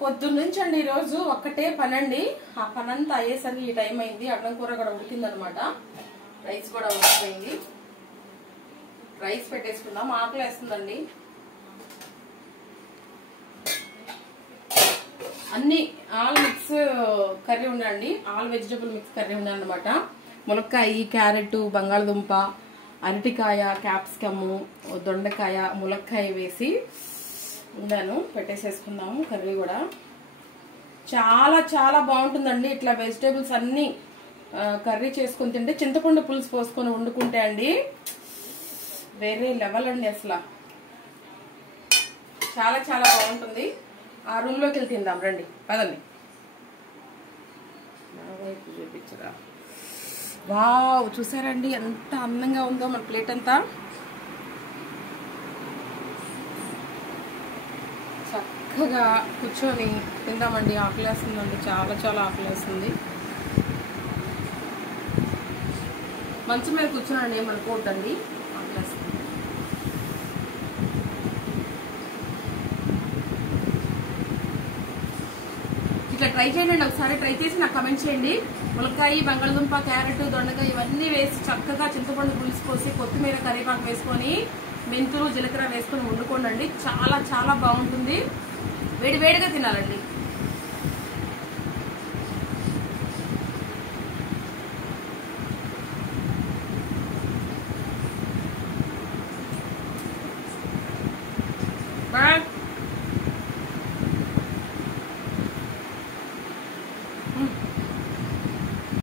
పొద్దున్న నుంచి అండి ఈరోజు ఒక్కటే పని అండి. ఆ పని అంతా అయ్యేసరికి ఈ టైం అయింది. అన్నం కూర కూడా ఉడికిందనమాట. రైస్ కూడా ఉడికిపోయింది. రైస్ పెట్టేసుకుందాం. ఆకలి వేస్తుందండి. అన్ని ఆల్ మిక్స్ కర్రీ ఉండండి. ఆల్ వెజిటబుల్ మిక్స్ కర్రీ ఉందన్నమాట. ములక్కాయ, క్యారెట్, బంగాళదుంప, అరటికాయ, క్యాప్సికము, దొండకాయ, ములక్కాయ వేసి ఉండాను. పెట్టేసేసుకుందాము. కర్రీ కూడా చాలా చాలా బాగుంటుందండి. ఇట్లా వెజిటేబుల్స్ అన్ని కర్రీ చేసుకుని తింటే, చింతపండు పులుసు పోసుకొని వండుకుంటే అండి వేరే లెవెల్ అండి. అసలు చాలా చాలా బాగుంటుంది. ఆ రూమ్ లోకి వెళ్ళి తిందాం రండి. పదండి. చూపించరా. వావ్, చూసారండి ఎంత అందంగా ఉందో మన ప్లేట్ అంతా. చక్కగా కూర్చొని తిందామండి. ఆకలేస్తుందండి, చాలా చాలా ఆకలేస్తుంది. మంచం మీద కూర్చోనండి, ఏమనుకోవద్దండి, ఆకలేస్తుంది. ఇట్లా ట్రై చేయండి. ఒకసారి ట్రై చేసి నాకు కమెంట్ చేయండి. ములక్కాయ, బంగాళదుంప, క్యారెట్, దొండకాయ ఇవన్నీ వేసి చక్కగా చింతపండు పులుసు పోసి కొత్తిమీర, కరివేపాకు వేసుకొని మెంతులు, జీలకర్ర వేసుకొని వండుకోండి. చాలా చాలా బాగుంటుంది. వేడి వేడిగా తినాలండి.